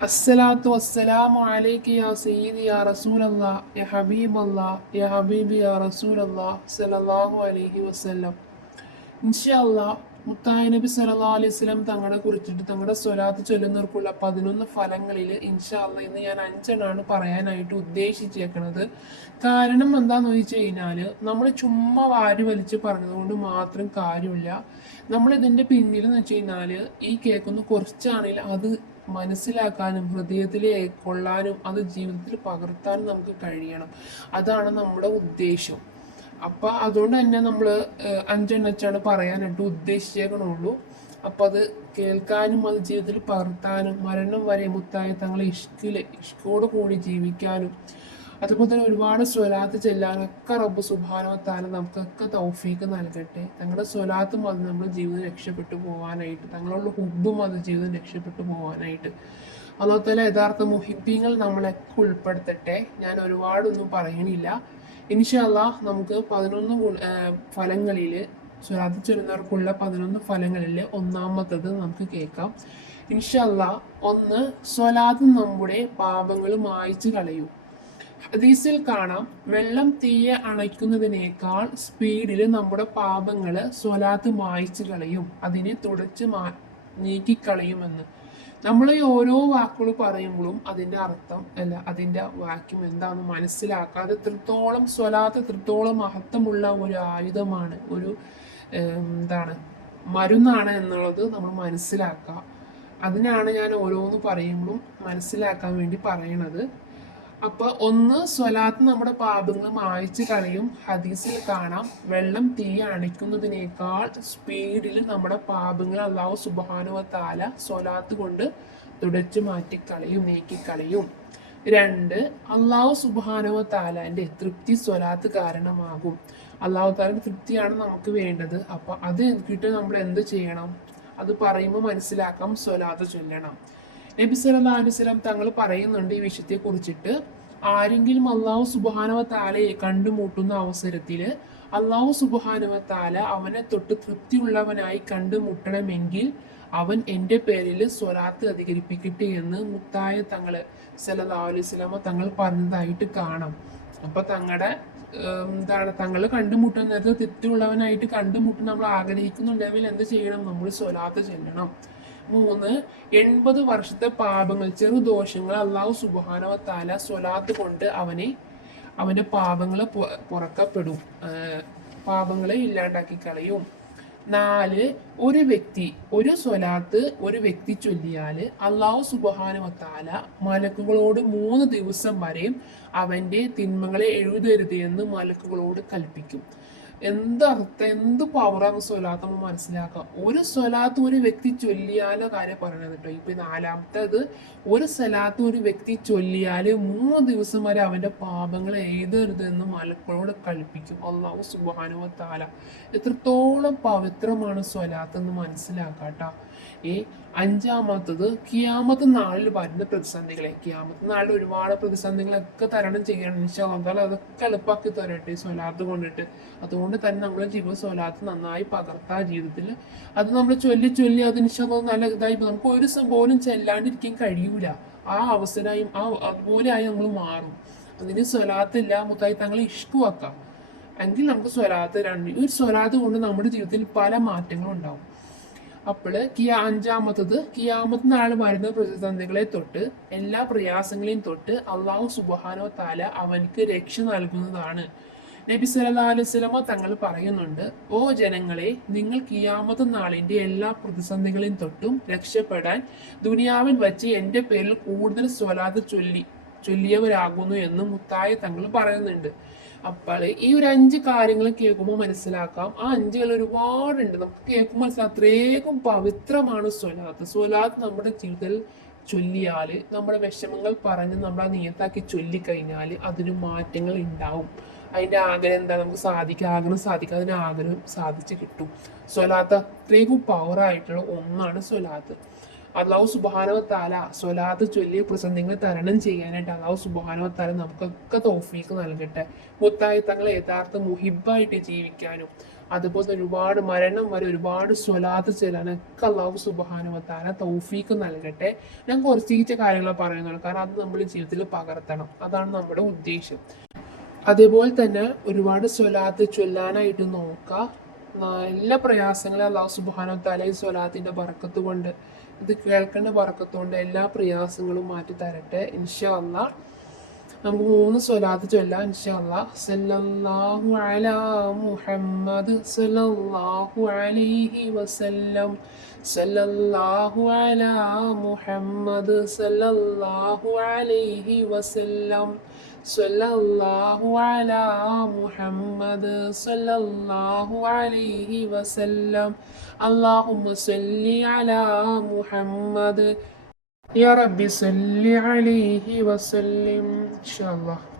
അസ്സലാത്തു വസ്സലാമു അലൈക്ക് യാ സയ്യിദി യാ റസൂലല്ലാ യാ ഹബീബല്ലാ യാ ഹബീബി യാ റസൂലല്ലാ സല്ലല്ലാഹു അലൈഹി വസല്ലം. ഇൻഷാല്ലാ മുത്തായ നബി സല്ലല്ലാഹു അലൈഹി വസല്ലം തങ്ങളെ കുറിച്ചിട്ട് തങ്ങളുടെ സ്വലാത്ത് ചൊല്ലുന്നവർക്കുള്ള പതിനൊന്ന് ഫലങ്ങളിൽ ഇൻഷാല്ല ഇന്ന് ഞാൻ അഞ്ചെണ്ണാണ് പറയാനായിട്ട് ഉദ്ദേശിച്ചേക്കുന്നത് കാരണം എന്താന്ന് ചോദിച്ചു കഴിഞ്ഞാൽ നമ്മൾ ചുമ്മാ വാരി വലിച്ച് പറഞ്ഞതുകൊണ്ട് മാത്രം കാര്യമില്ല. നമ്മളിതിന്റെ പിന്നിൽ എന്ന് വെച്ച് കഴിഞ്ഞാൽ ഈ കേൾക്കുന്ന കുറച്ചാണെങ്കിൽ അത് മനസ്സിലാക്കാനും ഹൃദയത്തിലേക്ക് കൊള്ളാനും അത് ജീവിതത്തിൽ പകർത്താനും നമുക്ക് കഴിയണം. അതാണ് നമ്മുടെ ഉദ്ദേശം. അപ്പൊ അതുകൊണ്ട് തന്നെ നമ്മൾ അഞ്ചെണ്ണം വെച്ചാണ് പറയാനായിട്ട് ഉദ്ദേശിച്ചേക്കണുള്ളൂ. അപ്പൊ അത് കേൾക്കാനും അത് ജീവിതത്തിൽ പകർത്താനും മരണം വരെ മുത്തായ തങ്ങളെ ഇഷ്കിൽ ഇഷ്കോട് കൂടി ജീവിക്കാനും അതുപോലെ തന്നെ ഒരുപാട് സ്വലാത്ത് ചെല്ലാനൊക്കെ റബ്ബ് സുബാനവത്താലും നമുക്കൊക്കെ തൗഫീക്ക് നൽകട്ടെ. തങ്ങളുടെ സ്വലാത്തും അത് നമ്മുടെ ജീവിതം രക്ഷപ്പെട്ടു പോകാനായിട്ട് തങ്ങളുടെ ഹുബും അത് ജീവിതം രക്ഷപ്പെട്ടു പോകാനായിട്ട് അതുപോലെ യഥാർത്ഥ മുഹിബീങ്ങൾ നമ്മളൊക്കെ ഉൾപ്പെടുത്തട്ടെ. ഞാൻ ഒരുപാടൊന്നും പറയണില്ല. ഇൻഷല്ല നമുക്ക് പതിനൊന്ന് ഫലങ്ങളിൽ സ്വലാത്ത് ചൊല്ലുന്നവർക്കുള്ള പതിനൊന്ന് ഫലങ്ങളിൽ ഒന്നാമത്തത് നമുക്ക് കേൾക്കാം. ഇൻഷല്ല ഒന്ന് സ്വലാത്ത് നമ്മുടെ പാപങ്ങൾ മായ്ച്ചു കളയും. ഹദീസിൽ കാണാം. വെള്ളം തീയെ അണയ്ക്കുന്നതിനേക്കാൾ സ്പീഡിൽ നമ്മുടെ പാപങ്ങൾ സ്വലാത്ത് മായ്ച്ചു കളയും. അതിനെ തുടച്ച് മാ നീക്കിക്കളയുമെന്ന്. നമ്മൾ ഈ ഓരോ വാക്കുകൾ പറയുമ്പോഴും അതിന്റെ അർത്ഥം അല്ല അതിന്റെ വാക്യം എന്താണെന്ന് മനസ്സിലാക്കാതെ എത്രത്തോളം സ്വലാത്ത് എത്രത്തോളം മഹത്വമുള്ള ഒരു ആയുധമാണ് ഒരു എന്താണ് മരുന്നാണ് എന്നുള്ളത് നമ്മൾ മനസ്സിലാക്കുക. അതിനാണ് ഞാൻ ഓരോന്ന് പറയുമ്പോഴും മനസ്സിലാക്കാൻ വേണ്ടി പറയണത്. അപ്പൊ ഒന്ന് സ്വലാത്ത് നമ്മുടെ പാപങ്ങൾ മായ്ച്ചു കളയും ഹദീസിൽ കാണാം. വെള്ളം തീ അണയ്ക്കുന്നതിനേക്കാൾ സ്പീഡിൽ നമ്മുടെ പാപങ്ങൾ അള്ളാഹു സുബാനുവ താല സ്വലാത്ത് കൊണ്ട് തുടച്ചു മാറ്റിക്കളയും നീക്കിക്കളയും. രണ്ട് അള്ളാഹു സുബാനുവ താലാന്റെ തൃപ്തി സ്വലാത്ത് കാരണമാകും. അള്ളാഹു തൃപ്തിയാണ് നമുക്ക് വേണ്ടത്. അപ്പൊ അത് കിട്ടി നമ്മൾ എന്ത് ചെയ്യണം? അത് പറയുമ്പോൾ മനസ്സിലാക്കാം സ്വലാത്ത് ചൊല്ലണം. നബി സല്ലല്ലാഹു അലൈഹി വസല്ലം തങ്ങൾ പറയുന്നുണ്ട് ഈ വിഷയത്തെ കുറിച്ചിട്ട് ആരെങ്കിലും അള്ളാഹു സുബാനവ താലയെ കണ്ടുമുട്ടുന്ന അവസരത്തിൽ അള്ളാഹു സുബാനവ താല അവനെ തൊട്ട് തൃപ്തിയുള്ളവനായി കണ്ടുമുട്ടണമെങ്കിൽ അവൻ എന്റെ പേരിൽ സ്വലാത്ത് അധികരിപ്പിക്കട്ടെ എന്ന് മുത്തായ തങ്ങൾ സല്ലല്ലാഹു അലൈഹി വസല്ലമ തങ്ങൾ പറഞ്ഞതായിട്ട് കാണാം. അപ്പൊ തങ്ങളുടെ എന്താണ് തങ്ങൾ കണ്ടുമുട്ടുന്ന നേരത്തെ തെറ്റുള്ളവനായിട്ട് കണ്ടുമുട്ടുന്ന നമ്മൾ ആഗ്രഹിക്കുന്നുണ്ടെങ്കിൽ എന്ത് ചെയ്യണം? നമ്മൾ സ്വലാത്ത് ചെല്ലണം. മൂന്ന് എൺപത് വർഷത്തെ പാപങ്ങൾ ചെറുദോഷങ്ങൾ അള്ളാഹു സുബാനവ താല സ്വലാത്ത് കൊണ്ട് അവനെ അവന്റെ പാപങ്ങളെ പുറക്കപ്പെടും. പാപങ്ങളെ ഇല്ലാണ്ടാക്കി കളയും. നാല് ഒരു വ്യക്തി ഒരു സ്വലാത്ത് ഒരു വ്യക്തി ചൊല്ലിയാൽ അള്ളാഹു സുബാനുവ താല മലക്കുകളോട് മൂന്ന് ദിവസം വരെയും അവന്റെ തിന്മകളെ എഴുതരുത് എന്ന് മലക്കുകളോട് കൽപ്പിക്കും. എന്തർത്ഥം എന്ത് പവറാണ് സ്വലാത്ത് നമ്മൾ മനസ്സിലാക്കുക? ഒരു സ്വലാത്ത് ഒരു വ്യക്തി ചൊല്ലിയാലോ കാര്യം പറയണത് കേട്ടോ. ഇപ്പൊ നാലാമത്തേത് ഒരു സ്വലാത്ത് ഒരു വ്യക്തി ചൊല്ലിയാൽ മൂന്ന് ദിവസം വരെ അവന്റെ പാപങ്ങൾ എഴുതരുത് എന്ന് മലക്കളോട് കൽപ്പിക്കും അള്ളാഹു സുബാനുവത്താല എത്രത്തോളം പവിത്രമാണ് സ്വലാത്ത് എന്ന് മനസ്സിലാക്കാട്ടോ ഈ അഞ്ചാമത്തത് കിയാമത്ത് നാളിൽ വരുന്ന പ്രതിസന്ധികളെ. കിയാമത്ത് നാളിൽ ഒരുപാട് പ്രതിസന്ധികളൊക്കെ തരണം ചെയ്യണം. നിശ്ചയം അതൊക്കെ എളുപ്പമാക്കി തരട്ടെ സ്വലാത്ത് കൊണ്ടിട്ട്. അതുകൊണ്ട് തന്നെ നമ്മുടെ ജീവിത സ്വലാത്ത് നന്നായി പകർത്താ ജീവിതത്തിൽ അത് നമ്മൾ ചൊല്ലി ചൊല്ലി അത് നിശ്ചയം നല്ല ഇതായി നമുക്ക് ഒരു പോലും ചെല്ലാണ്ടിരിക്കാൻ കഴിയൂല. ആ അവസരമായി ആ അതുപോലെ ആയി നമ്മൾ മാറും. അതിന് സ്വലാത്തില്ല മുത്തായി തങ്ങളെ ഇഷ്ടമാക്കാം എങ്കിൽ നമുക്ക് സ്വലാത്ത് രണ്ട് ഒരു സ്വലാത്ത് കൊണ്ട് നമ്മുടെ ജീവിതത്തിൽ പല മാറ്റങ്ങളും ഉണ്ടാവും അപ്പോൾ കിയ അഞ്ചാമത്തത് കിയാമത്ത് നാൾ വരുന്ന പ്രതിസന്ധികളെ തൊട്ട് എല്ലാ പ്രയാസങ്ങളെയും തൊട്ട് അള്ളാഹു സുബാനോ താല അവനക്ക് രക്ഷ നൽകുന്നതാണ്. നബി സല്ലല്ലാഹു അലൈഹി വസല്ലമ തങ്ങൾ പറയുന്നുണ്ട് ഓ ജനങ്ങളെ നിങ്ങൾ കിയാമത്ത് നാളിന്റെ എല്ലാ പ്രതിസന്ധികളെയും തൊട്ടും രക്ഷപ്പെടാൻ ദുനിയാവിൽ വച്ച് എന്റെ പേരിൽ കൂടുതൽ സ്വലാത് ചൊല്ലി ചൊല്ലിയവരാകുന്നു എന്ന് മുത്തായ തങ്ങൾ പറയുന്നുണ്ട്. അപ്പോൾ ഈ ഒരു അഞ്ച് കാര്യങ്ങൾ കേൾക്കുമ്പോൾ മനസ്സിലാക്കാം. ആ അഞ്ചുകൾ ഒരുപാടുണ്ട്. നമുക്ക് കേൾക്കുമ്പോൾ മനസ്സിലാക്കാം അത്രേക്കും പവിത്രമാണ് സ്വലാത്ത്. സ്വലാത്ത് നമ്മുടെ ജീവിതത്തിൽ ചൊല്ലിയാൽ നമ്മുടെ വിഷമങ്ങൾ പറഞ്ഞ് നമ്മൾ ആ നിയത്താക്കി ചൊല്ലിക്കഴിഞ്ഞാൽ അതിന് മാറ്റങ്ങൾ ഉണ്ടാവും അതിന്റെ ആഗ്രഹം എന്താ? നമുക്ക് സാധിക്കുക ആഗ്രഹം സാധിക്കുക അതിന് ആഗ്രഹം സാധിച്ച് കിട്ടും. സ്വലാത്ത് അത്രയും പവറായിട്ടുള്ള ഒന്നാണ് സ്വലാത്ത്. അള്ളാഹു സുബാനോ താല സ്വലാത്ത് ചൊല്ലിയ പ്രസംഗങ്ങൾ തരണം ചെയ്യാനായിട്ട് അള്ളാഹു സുബാനോ താല നമുക്കൊക്കെ തോഫീക്ക് നൽകട്ടെ. മുത്തായി തങ്ങളെ യഥാർത്ഥ മുഹിബായിട്ട് ജീവിക്കാനും അതുപോലെ ഒരുപാട് മരണം വരെ ഒരുപാട് സ്വലാത്ത് ചെല്ലാനൊക്കെ അള്ളാഹു സുബാനുവത്താല തൗഫീക്ക് നൽകട്ടെ. ഞാൻ കുറച്ച് കാര്യങ്ങൾ പറയുന്നുള്ളൂ. കാരണം അത് നമ്മൾ ജീവിതത്തിൽ പകർത്തണം. അതാണ് നമ്മുടെ ഉദ്ദേശം. അതേപോലെ തന്നെ ഒരുപാട് സ്വലാത്ത് ചൊല്ലാനായിട്ട് നോക്കുക എല്ലാ പ്രയാസങ്ങളും അള്ളാഹു സുബാന തലൈ സ്വലാത്തിന്റെ ബറക്കത്ത് കൊണ്ട് ഇത് കേൾക്കേണ്ട പറക്കത്തുകൊണ്ട് എല്ലാ പ്രയാസങ്ങളും മാറ്റി തരട്ടെ ഇൻഷാ അള്ളാഹ് നമുക്ക് മൂന്ന് സ്വലാത്ത് ചൊല്ലാം ഇൻഷാല്ലാ സല്ലല്ലാഹു അലാ മുഹമ്മദ് സല്ലല്ലാഹു അലൈഹി വസല്ലം. സല്ലല്ലാഹു അലാ മുഹമ്മദ് സല്ലല്ലാഹു അലൈഹി വസല്ലം. സല്ലല്ലാഹു അലാ മുഹമ്മദ് സല്ലല്ലാഹു അലൈഹി വസല്ലം. അല്ലാഹുമ്മ സല്ലി അലാ മുഹമ്മദ് يا رب صل عليه وسلم. إن شاء الله.